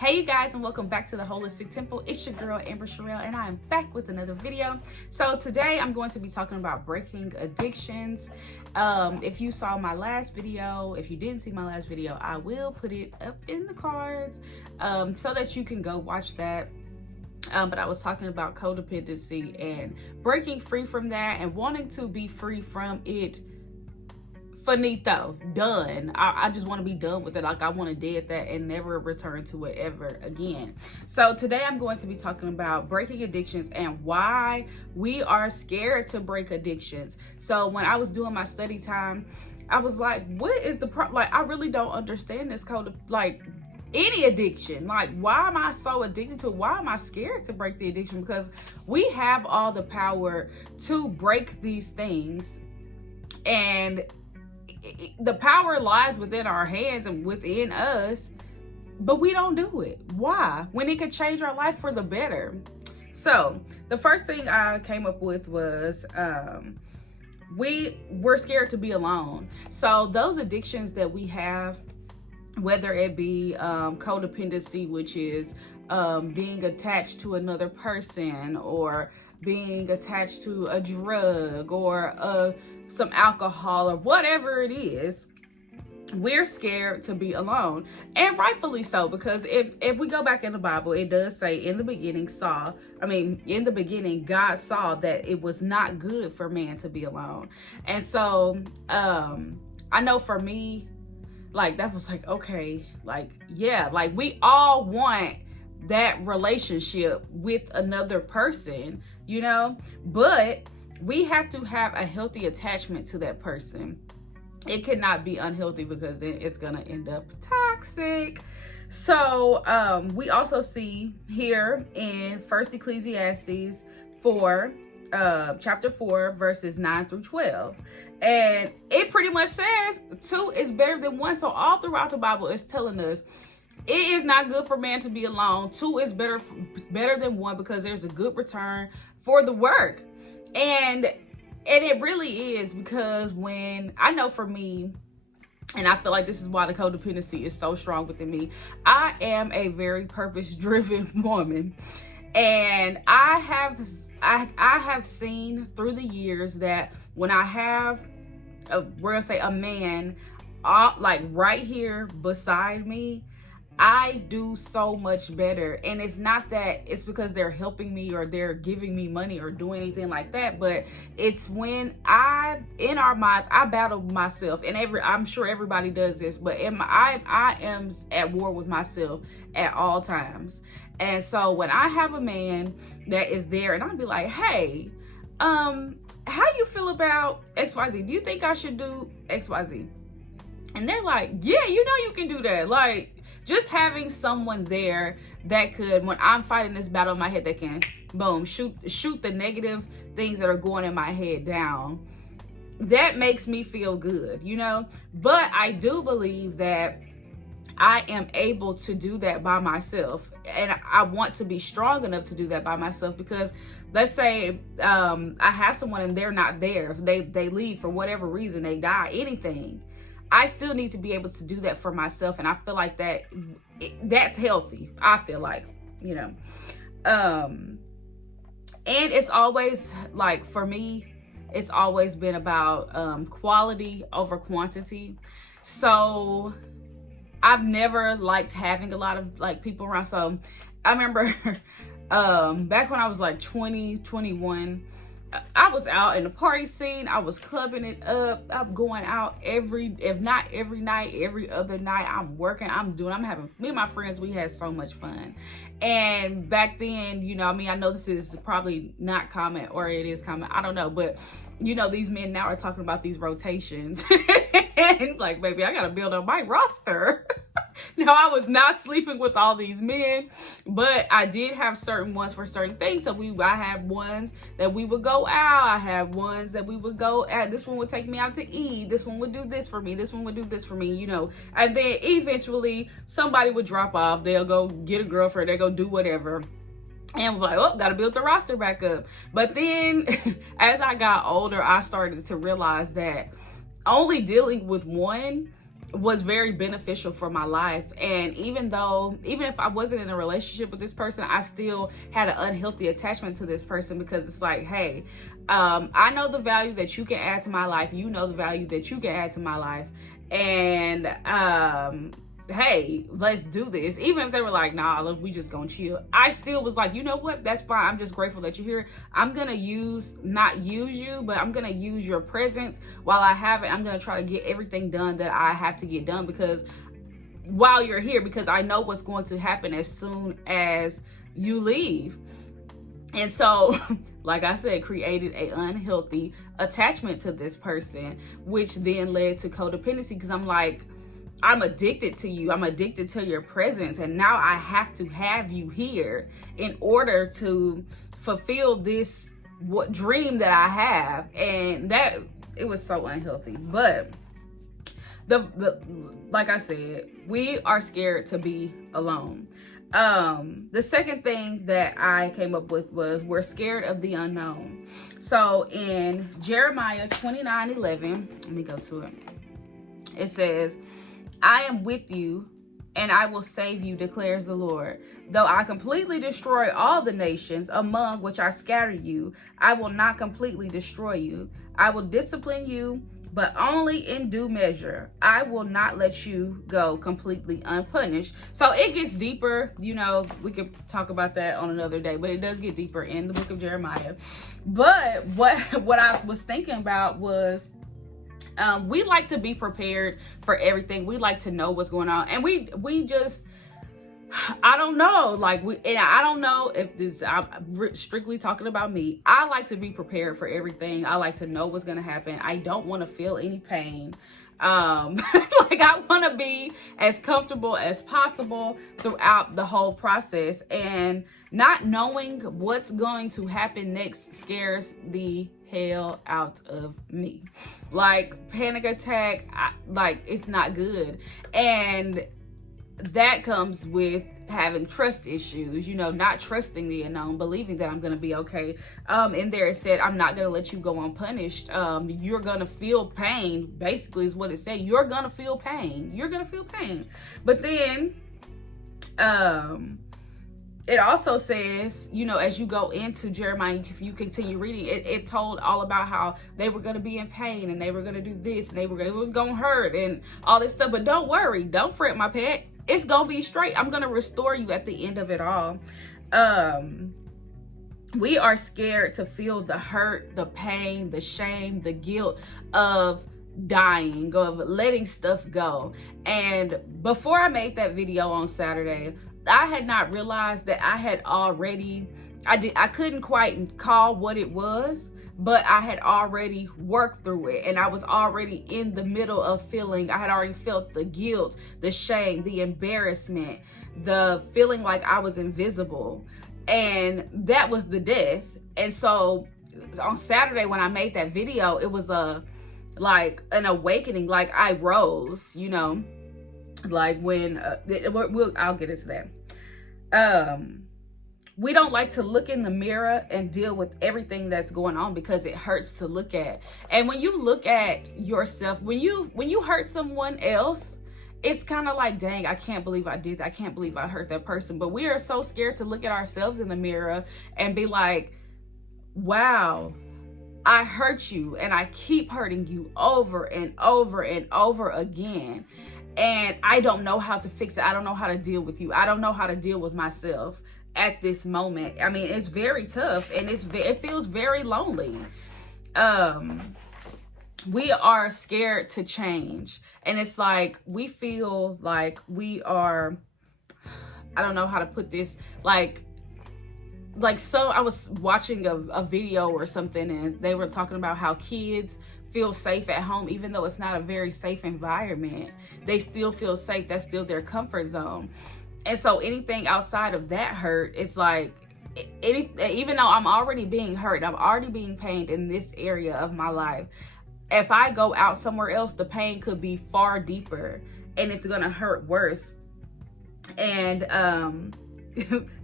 Hey you guys, and welcome back to the Holistic Temple. It's your girl Amber Sherelle, and I am back with another video. So today I'm going to be talking about breaking addictions. If you saw my last video, if you didn't see my last video, I will put it up in the cards so that you can go watch that. But I was talking about codependency and breaking free from that and wanting to be free from it. Finito, done. I just want to be done with it. Like, I want to dead that and never return to it ever again. So today I'm going to be talking about breaking addictions and why we are scared to break addictions. So when I was doing my study time, I was like, what is the problem? Like, I really don't understand this code, like any addiction. Like, why am I so addicted to it? Why am I scared to break the addiction? Because we have all the power to break these things, and the power lies within our hands and within us, but we don't do it. Why? When it could change our life for the better. So the first thing I came up with was we're scared to be alone. So those addictions that we have, whether it be codependency, which is being attached to another person, or being attached to a drug, or some alcohol, or whatever it is, we're scared to be alone. And rightfully so, because if we go back in the Bible, it does say in the beginning God saw that it was not good for man to be alone. And so I know for me, like, that was like, okay, like, yeah, like, we all want that relationship with another person, you know, but we have to have a healthy attachment to that person. It cannot be unhealthy, because then it's gonna end up toxic. So we also see here in First Ecclesiastes 4, chapter 4, verses 9 through 12, and it pretty much says 2 is better than 1. So all throughout the Bible is telling us it is not good for man to be alone. 2 is better than 1, because there's a good return for the work. And it really is, because when I know for me, and I feel like this is why the codependency is so strong within me, I am a very purpose-driven woman, and I have seen through the years that when I have we're gonna say a man like right here beside me, I do so much better. And it's not that it's because they're helping me or they're giving me money or doing anything like that, but it's when in our minds, I battle myself, and I'm sure everybody does this, but I am at war with myself at all times. And so when I have a man that is there, and I'll be like, hey, how you feel about XYZ? Do you think I should do XYZ? And they're like, yeah, you know you can do that. Like, just having someone there that could, when I'm fighting this battle in my head, that can, boom, shoot the negative things that are going in my head down, that makes me feel good, you know? But I do believe that I am able to do that by myself. And I want to be strong enough to do that by myself, because let's say I have someone and they're not there. They leave for whatever reason, they die, anything. I still need to be able to do that for myself. And I feel like that's healthy. I feel like, you know, and it's always, like, for me, it's always been about quality over quantity. So I've never liked having a lot of, like, people around. So I remember back when I was like 20, 21, I was out in the party scene. I was clubbing it up. I'm going out if not every night, every other night. I'm working, I'm having, me and my friends, we had so much fun. And back then, you know, I mean, I know this is probably not common, or it is common, I don't know, but you know, these men now are talking about these rotations. And like, baby, I gotta build up my roster. No, I was not sleeping with all these men, but I did have certain ones for certain things. So I had ones that we would go out. I had ones that we would go at. This one would take me out to eat. This one would do this for me. This one would do this for me, you know. And then eventually somebody would drop off. They'll go get a girlfriend. They'll go do whatever. And we're like, oh, gotta build the roster back up. But then as I got older, I started to realize that only dealing with one was very beneficial for my life. And even if I wasn't in a relationship with this person, I still had an unhealthy attachment to this person, because it's like, hey, I know the value that you can add to my life. You know the value that you can add to my life. And hey, let's do this. Even if they were like, nah, look, we just gonna chill, I still was like, you know what, that's fine. I'm just grateful that you're here. I'm gonna not use you, but I'm gonna use your presence while I have it. I'm gonna try to get everything done that I have to get done, because while you're here, because I know what's going to happen as soon as you leave. And so, like I said, created a unhealthy attachment to this person, which then led to codependency, because I'm like, I'm addicted to you. I'm addicted to your presence. And now I have to have you here in order to fulfill this dream that I have. And that, it was so unhealthy. But like I said, we are scared to be alone. The second thing that I came up with was, we're scared of the unknown. So in Jeremiah 29:11, let me go to it. It says, I am with you and I will save you, declares the Lord. Though I completely destroy all the nations among which I scatter you, I will not completely destroy you. I will discipline you, but only in due measure. I will not let you go completely unpunished. So it gets deeper. You know, we could talk about that on another day, but it does get deeper in the book of Jeremiah. But what I was thinking about was, we like to be prepared for everything. We like to know what's going on. And we just, I don't know, like, and I don't know if this, I'm strictly talking about me. I like to be prepared for everything. I like to know what's going to happen. I don't want to feel any pain. Like, I want to be as comfortable as possible throughout the whole process, and not knowing what's going to happen next scares the hell out of me. Like, panic attack, like, it's not good. And that comes with having trust issues, you know, not trusting the unknown, believing that I'm going to be okay. In there it said, I'm not going to let you go unpunished. You're going to feel pain, basically is what it said. You're going to feel pain. You're going to feel pain. But then, it also says, you know, as you go into Jeremiah, if you continue reading, it told all about how they were going to be in pain, and they were going to do this, and it was going to hurt and all this stuff. But don't worry, don't fret, my pet. It's going to be straight. I'm going to restore you at the end of it all. We are scared to feel the hurt, the pain, the shame, the guilt of dying, of letting stuff go. And before I made that video on Saturday, I had not realized that I had already, I couldn't quite call what it was, but I had already worked through it, and I was already in the middle of feeling, I had already felt the guilt, the shame, the embarrassment, the feeling like I was invisible, and that was the death. And so on Saturday when I made that video, it was like an awakening, like I rose, you know, like when, I'll get into that. We don't like to look in the mirror and deal with everything that's going on because it hurts to look at. And when you look at yourself, when you hurt someone else, it's kind of like, dang, I can't believe I did that. I can't believe I hurt that person. But we are so scared to look at ourselves in the mirror and be like, wow, I hurt you, and I keep hurting you over and over and over again. And I don't know how to fix it. I don't know how to deal with you. I don't know how to deal with myself at this moment. I mean, it's very tough, and it feels very lonely. We are scared to change, and it's like we feel like we are, I don't know how to put this, like so I was watching a video or something, and they were talking about how kids feel safe at home, even though it's not a very safe environment. They still feel safe. That's still their comfort zone. And so anything outside of that hurt, it's like, even though I'm already being hurt, I'm already being pained in this area of my life, if I go out somewhere else, the pain could be far deeper, and it's gonna hurt worse. And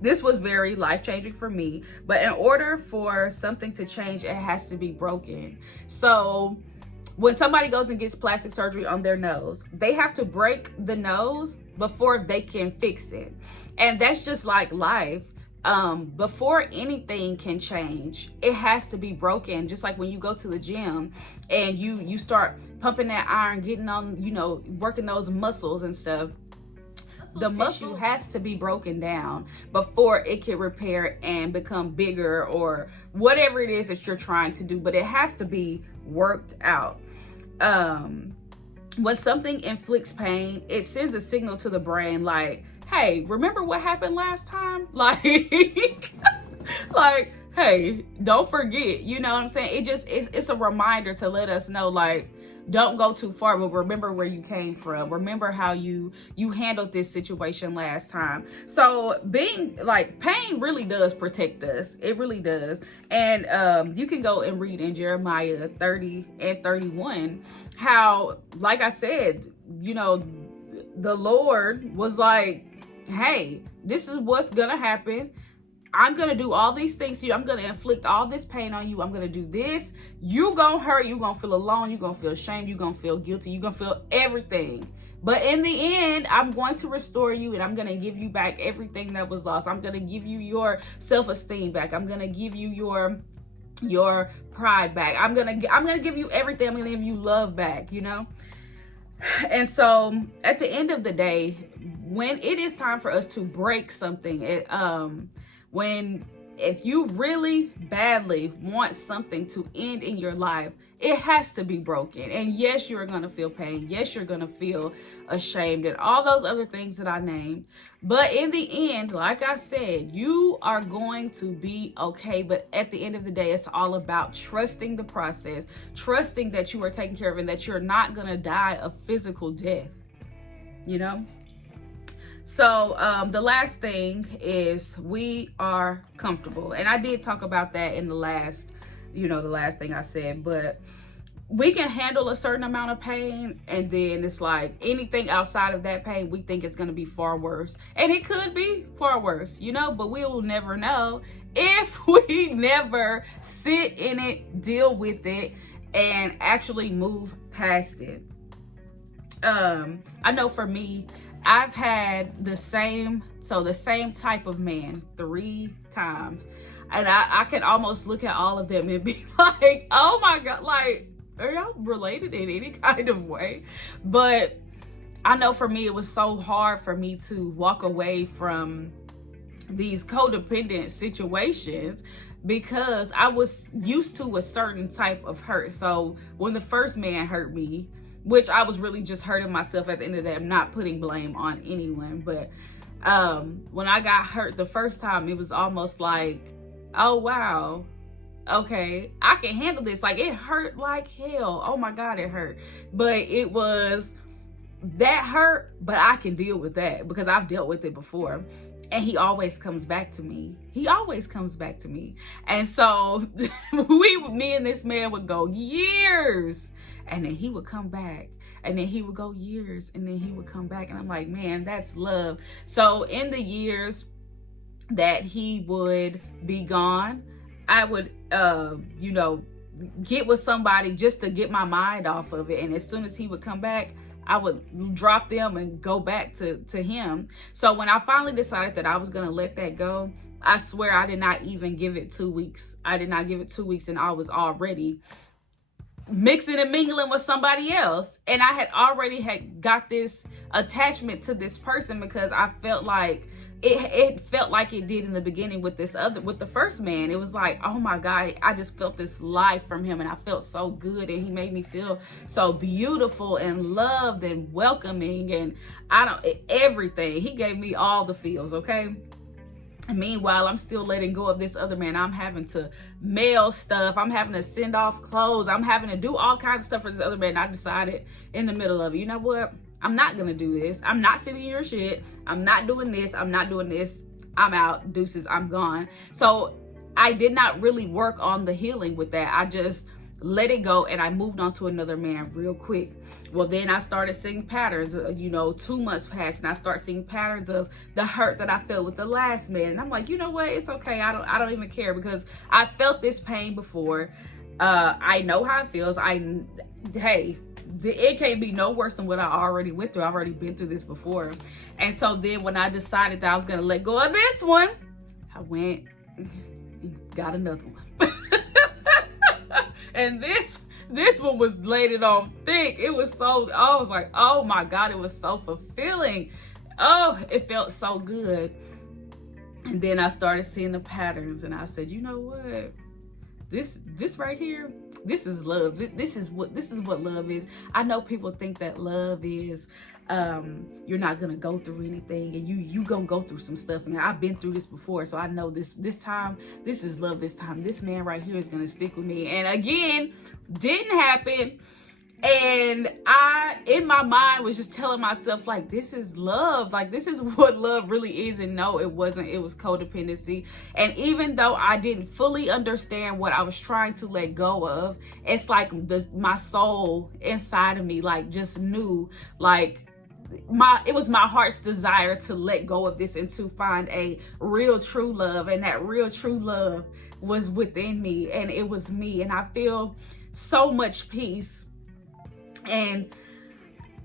this was very life-changing for me. But in order for something to change, it has to be broken. So when somebody goes and gets plastic surgery on their nose, they have to break the nose before they can fix it. And that's just like life. Before anything can change, it has to be broken. Just like when you go to the gym and you start pumping that iron, getting on, you know, working those muscles and stuff. The muscle has to be broken down before it can repair and become bigger or whatever it is that you're trying to do. But it has to be worked out. When something inflicts pain, it sends a signal to the brain like, hey, remember what happened last time? Like, like, hey, don't forget, you know what I'm saying? It's a reminder to let us know, like, don't go too far, but remember where you came from. Remember how you handled this situation last time. So being like, pain really does protect us. It really does. And you can go and read in Jeremiah 30 and 31 how, like I said, you know, the Lord was like, hey, this is what's gonna happen. I'm going to do all these things to you. I'm going to inflict all this pain on you. I'm going to do this. You're going to hurt. You're going to feel alone. You're going to feel ashamed. You're going to feel guilty. You're going to feel everything. But in the end, I'm going to restore you and I'm going to give you back everything that was lost. I'm going to give you your self-esteem back. I'm going to give you your pride back. I'm going to give you everything. I'm going to give you love back, you know? And so at the end of the day, when it is time for us to break something, if you really badly want something to end in your life, it has to be broken. And yes, you're going to feel pain. Yes, you're going to feel ashamed and all those other things that I named. But in the end, like I said, you are going to be okay. But at the end of the day, it's all about trusting the process, trusting that you are taken care of and that you're not going to die a physical death, you know? So the last thing is we are comfortable. And I did talk about that in the last thing I said, but we can handle a certain amount of pain. And then it's like anything outside of that pain, we think it's going to be far worse. And it could be far worse, you know, but we will never know if we never sit in it, deal with it, and actually move past it. I know for me, I've had the same type of man 3 times. And I can almost look at all of them and be like, oh my God, like, are y'all related in any kind of way? But I know for me, it was so hard for me to walk away from these codependent situations because I was used to a certain type of hurt. So when the first man hurt me, which I was really just hurting myself at the end of the day. I'm not putting blame on anyone. But when I got hurt the first time, it was almost like, oh, wow. Okay, I can handle this. Like, it hurt like hell. Oh, my God, it hurt. But it was that hurt, but I can deal with that because I've dealt with it before. And he always comes back to me. He always comes back to me. And so me and this man would go years. And then he would come back. And then he would go years. And then he would come back. And I'm like, man, that's love. So in the years that he would be gone, I would, get with somebody just to get my mind off of it. And as soon as he would come back, I would drop them and go back to him. So when I finally decided that I was going to let that go, I swear I did not even give it 2 weeks. I did not give it 2 weeks and I was already mixing and mingling with somebody else. And I had already got this attachment to this person because I felt like it felt like it did in the beginning with the first man. It was like, oh my God, I just felt this life from him and I felt so good and he made me feel so beautiful and loved and welcoming and everything. He gave me all the feels, okay? And meanwhile, I'm still letting go of this other man. I'm having to mail stuff. I'm having to send off clothes. I'm having to do all kinds of stuff for this other man. I decided in the middle of it, you know what? I'm not going to do this. I'm not sitting in your shit. I'm not doing this. I'm not doing this. I'm out. Deuces. I'm gone. So I did not really work on the healing with that. I just let it go and I moved on to another man real quick. Well, then I started seeing patterns, 2 months passed and I start seeing patterns of the hurt that I felt with the last man. And I'm like, you know what? It's okay. I don't even care because I felt this pain before. I know how it feels. Hey, it can't be no worse than what I already went through. I've already been through this before. And so then when I decided that I was going to let go of this one, I went and got another one. And this one was laid it on thick. It was so, I was like, oh my God, it was so fulfilling. Oh, it felt so good. And then I started seeing the patterns, and I said, you know what? This right here, this is love. This is what love is. I know people think that love is you're not gonna go through anything, and you gonna go through some stuff. And I've been through this before, so I know this time, this is love. This time, this man right here is gonna stick with me. And again, didn't happen. And I, in my mind, was just telling myself, like, this is love. Like, this is what love really is. And no, it wasn't. It was codependency. And even though I didn't fully understand what I was trying to let go of, it's like my soul inside of me, like, just knew, like, it was my heart's desire to let go of this and to find a real true love. And that real true love was within me, and it was me. And I feel so much peace. And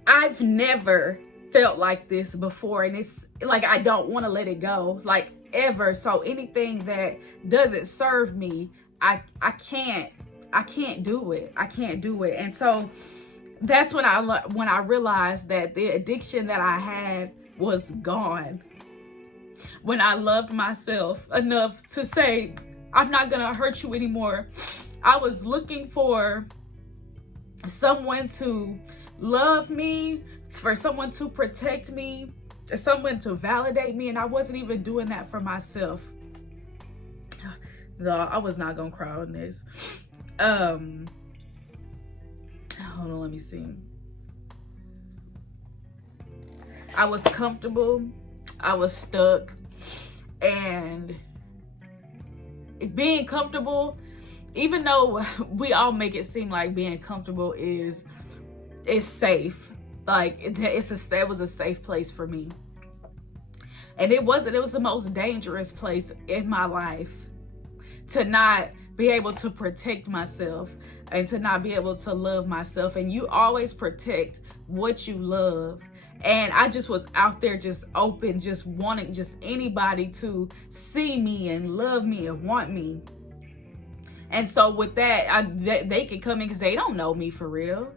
I've never felt like this before, and it's like I don't want to let it go, like, ever. So anything that doesn't serve me, I can't do it. I can't do it. And so that's when I realized that the addiction that I had was gone. When I loved myself enough to say, I'm not gonna hurt you anymore. I was looking for someone to love me, for someone to protect me, someone to validate me, and I wasn't even doing that for myself. No, I was not gonna cry on this. Hold on, let me see. I was comfortable, I was stuck, and being comfortable, even though we all make it seem like being comfortable is safe, like it was a safe place for me. And it wasn't. It was the most dangerous place in my life, to not be able to protect myself and to not be able to love myself. And you always protect what you love. And I just was out there just open, just wanting just anybody to see me and love me and want me. And so with that, they can come in because they don't know me for real.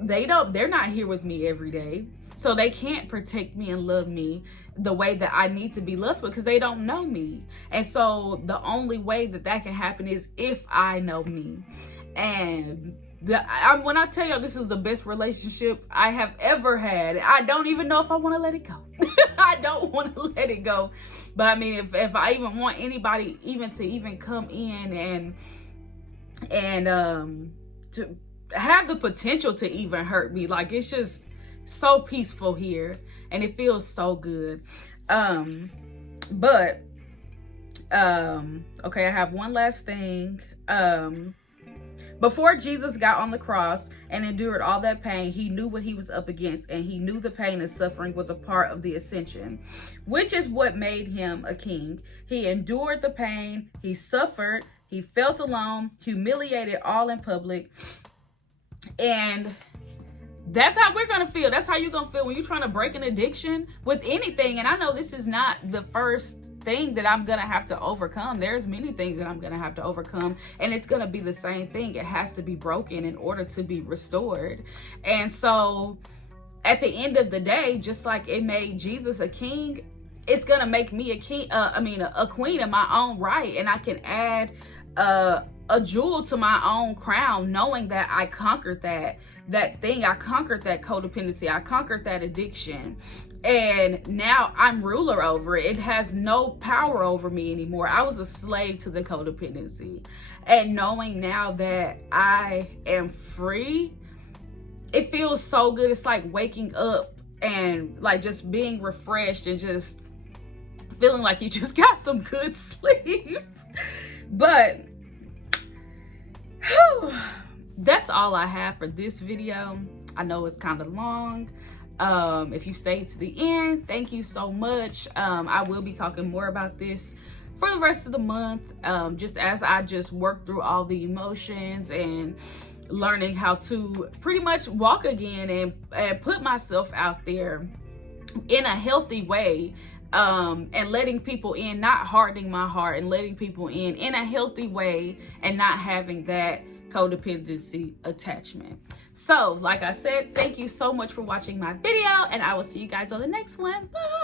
They're not here with me every day. So they can't protect me and love me the way that I need to be loved because they don't know me. And so the only way that can happen is if I know me. And when I tell you this is the best relationship I have ever had, I don't even know if I want to let it go. I don't want to let it go. But I mean, if I even want anybody to come in and to have the potential to even hurt me, like, it's just so peaceful here and it feels so good. Okay, I have one last thing. Before Jesus got on the cross and endured all that pain, he knew what he was up against, and he knew the pain and suffering was a part of the ascension, which is what made him a king. He endured the pain, he suffered, he felt alone, humiliated all in public. And that's how we're going to feel. That's how you're going to feel when you're trying to break an addiction with anything. And I know this is not the first thing that I'm going to have to overcome. There's many things that I'm going to have to overcome. And it's going to be the same thing. It has to be broken in order to be restored. And so at the end of the day, just like it made Jesus a king, it's going to make me a king, a queen in my own right. And I can add a jewel to my own crown, knowing that I conquered that thing. I conquered that codependency. I conquered that addiction. And now I'm ruler over it. It has no power over me anymore. I was a slave to the codependency. And knowing now that I am free, it feels so good. It's like waking up and like just being refreshed and just feeling like you just got some good sleep. But that's all I have for this video. I know it's kind of long. If you stayed to the end, thank you so much. I will be talking more about this for the rest of the month, just as I just work through all the emotions and learning how to pretty much walk again and put myself out there in a healthy way, and letting people in, not hardening my heart, and letting people in a healthy way, and not having that codependency attachment. So like I said, thank you so much for watching my video, and I will see you guys on the next one. Bye.